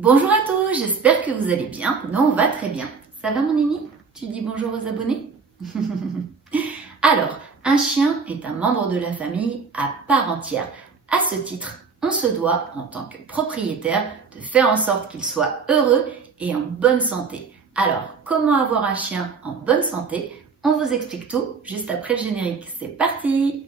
Bonjour à tous, j'espère que vous allez bien. Nous, on va très bien. Ça va mon Nini? Tu dis bonjour aux abonnés? Alors, un chien est un membre de la famille à part entière. À ce titre, on se doit, en tant que propriétaire, de faire en sorte qu'il soit heureux et en bonne santé. Alors, comment avoir un chien en bonne santé? On vous explique tout juste après le générique. C'est parti!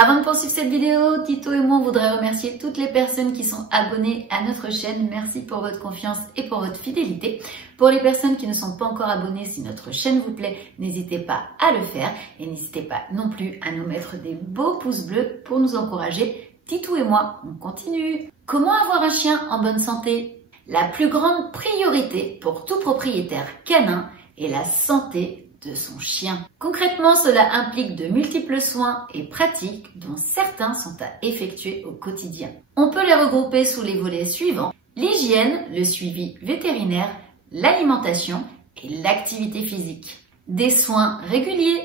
Avant de poursuivre cette vidéo, Tito et moi on voudrait remercier toutes les personnes qui sont abonnées à notre chaîne. Merci pour votre confiance et pour votre fidélité. Pour les personnes qui ne sont pas encore abonnées, si notre chaîne vous plaît, n'hésitez pas à le faire. Et n'hésitez pas non plus à nous mettre des beaux pouces bleus pour nous encourager. Tito et moi, on continue. Comment avoir un chien en bonne santé? La plus grande priorité pour tout propriétaire canin est la santé de son chien. Concrètement, cela implique de multiples soins et pratiques dont certains sont à effectuer au quotidien. On peut les regrouper sous les volets suivants: l'hygiène, le suivi vétérinaire, l'alimentation et l'activité physique. Des soins réguliers.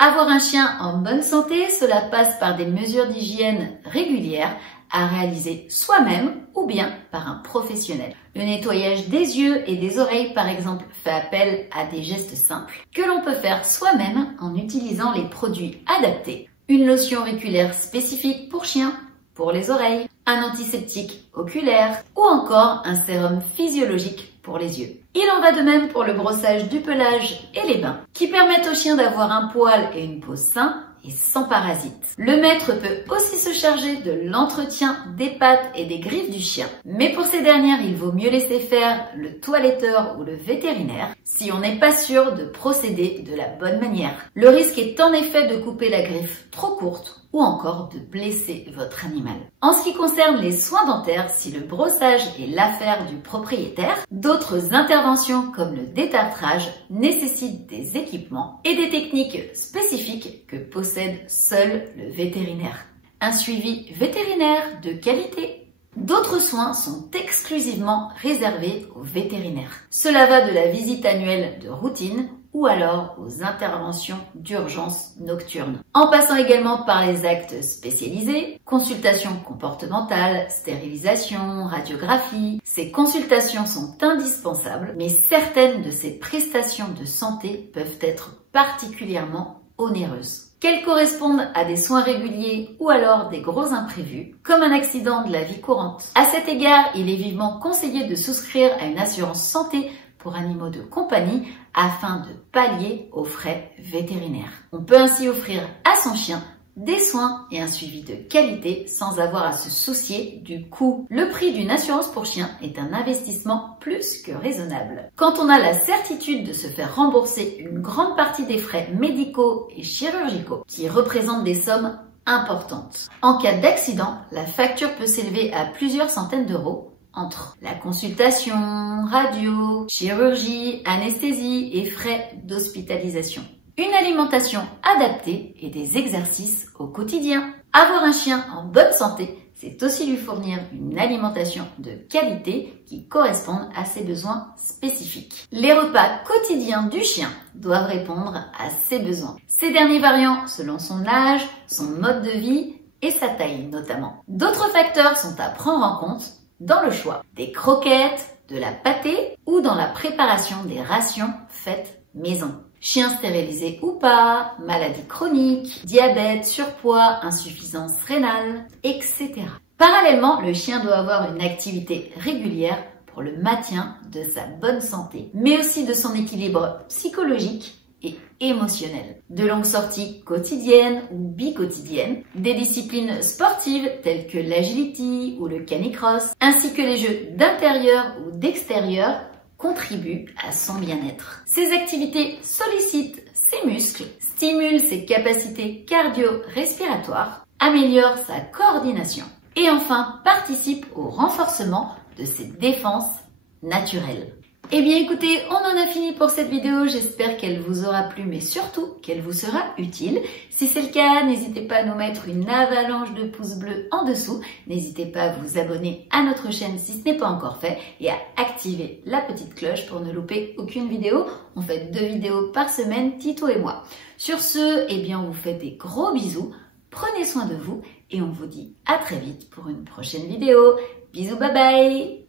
Avoir un chien en bonne santé, cela passe par des mesures d'hygiène régulières à réaliser soi-même ou bien par un professionnel. Le nettoyage des yeux et des oreilles, par exemple, fait appel à des gestes simples que l'on peut faire soi-même en utilisant les produits adaptés. Une lotion auriculaire spécifique pour chien, pour les oreilles, un antiseptique oculaire ou encore un sérum physiologique pour les yeux. Il en va de même pour le brossage du pelage et les bains, qui permettent au chien d'avoir un poil et une peau sains et sans parasites. Le maître peut aussi se charger de l'entretien des pattes et des griffes du chien. Mais pour ces dernières, il vaut mieux laisser faire le toiletteur ou le vétérinaire si on n'est pas sûr de procéder de la bonne manière. Le risque est en effet de couper la griffe trop courte ou encore de blesser votre animal. En ce qui concerne les soins dentaires, si le brossage est l'affaire du propriétaire, d'autres interventions comme le détartrage nécessitent des équipements et des techniques spécifiques que possède seul le vétérinaire. Un suivi vétérinaire de qualité. D'autres soins sont exclusivement réservés aux vétérinaires. Cela va de la visite annuelle de routine ou alors aux interventions d'urgence nocturne, en passant également par les actes spécialisés, consultations comportementales, stérilisation, radiographie. Ces consultations sont indispensables, mais certaines de ces prestations de santé peuvent être particulièrement onéreuses, qu'elles correspondent à des soins réguliers ou alors des gros imprévus, comme un accident de la vie courante. À cet égard, il est vivement conseillé de souscrire à une assurance santé pour animaux de compagnie afin de pallier aux frais vétérinaires. On peut ainsi offrir à son chien des soins et un suivi de qualité sans avoir à se soucier du coût. Le prix d'une assurance pour chien est un investissement plus que raisonnable. Quand on a la certitude de se faire rembourser une grande partie des frais médicaux et chirurgicaux, qui représentent des sommes importantes. En cas d'accident, la facture peut s'élever à plusieurs centaines d'euros, entre la consultation, radio, chirurgie, anesthésie et frais d'hospitalisation. Une alimentation adaptée et des exercices au quotidien. Avoir un chien en bonne santé, c'est aussi lui fournir une alimentation de qualité qui corresponde à ses besoins spécifiques. Les repas quotidiens du chien doivent répondre à ses besoins. Ces derniers variant selon son âge, son mode de vie et sa taille notamment. D'autres facteurs sont à prendre en compte dans le choix des croquettes, de la pâtée ou dans la préparation des rations faites maison. Chien stérilisé ou pas, maladies chroniques, diabète, surpoids, insuffisance rénale, etc. Parallèlement, le chien doit avoir une activité régulière pour le maintien de sa bonne santé, mais aussi de son équilibre psychologique et émotionnel. De longues sorties quotidiennes ou biquotidiennes, des disciplines sportives telles que l'agility ou le canicross, ainsi que les jeux d'intérieur ou d'extérieur contribuent à son bien-être. Ces activités sollicitent ses muscles, stimulent ses capacités cardio-respiratoires, améliorent sa coordination et enfin participent au renforcement de ses défenses naturelles. Eh bien écoutez, on en a fini pour cette vidéo, j'espère qu'elle vous aura plu mais surtout qu'elle vous sera utile. Si c'est le cas, n'hésitez pas à nous mettre une avalanche de pouces bleus en dessous, n'hésitez pas à vous abonner à notre chaîne si ce n'est pas encore fait et à activer la petite cloche pour ne louper aucune vidéo. On fait 2 vidéos par semaine, Tito et moi. Sur ce, eh bien on vous fait des gros bisous, prenez soin de vous et on vous dit à très vite pour une prochaine vidéo. Bisous, bye bye!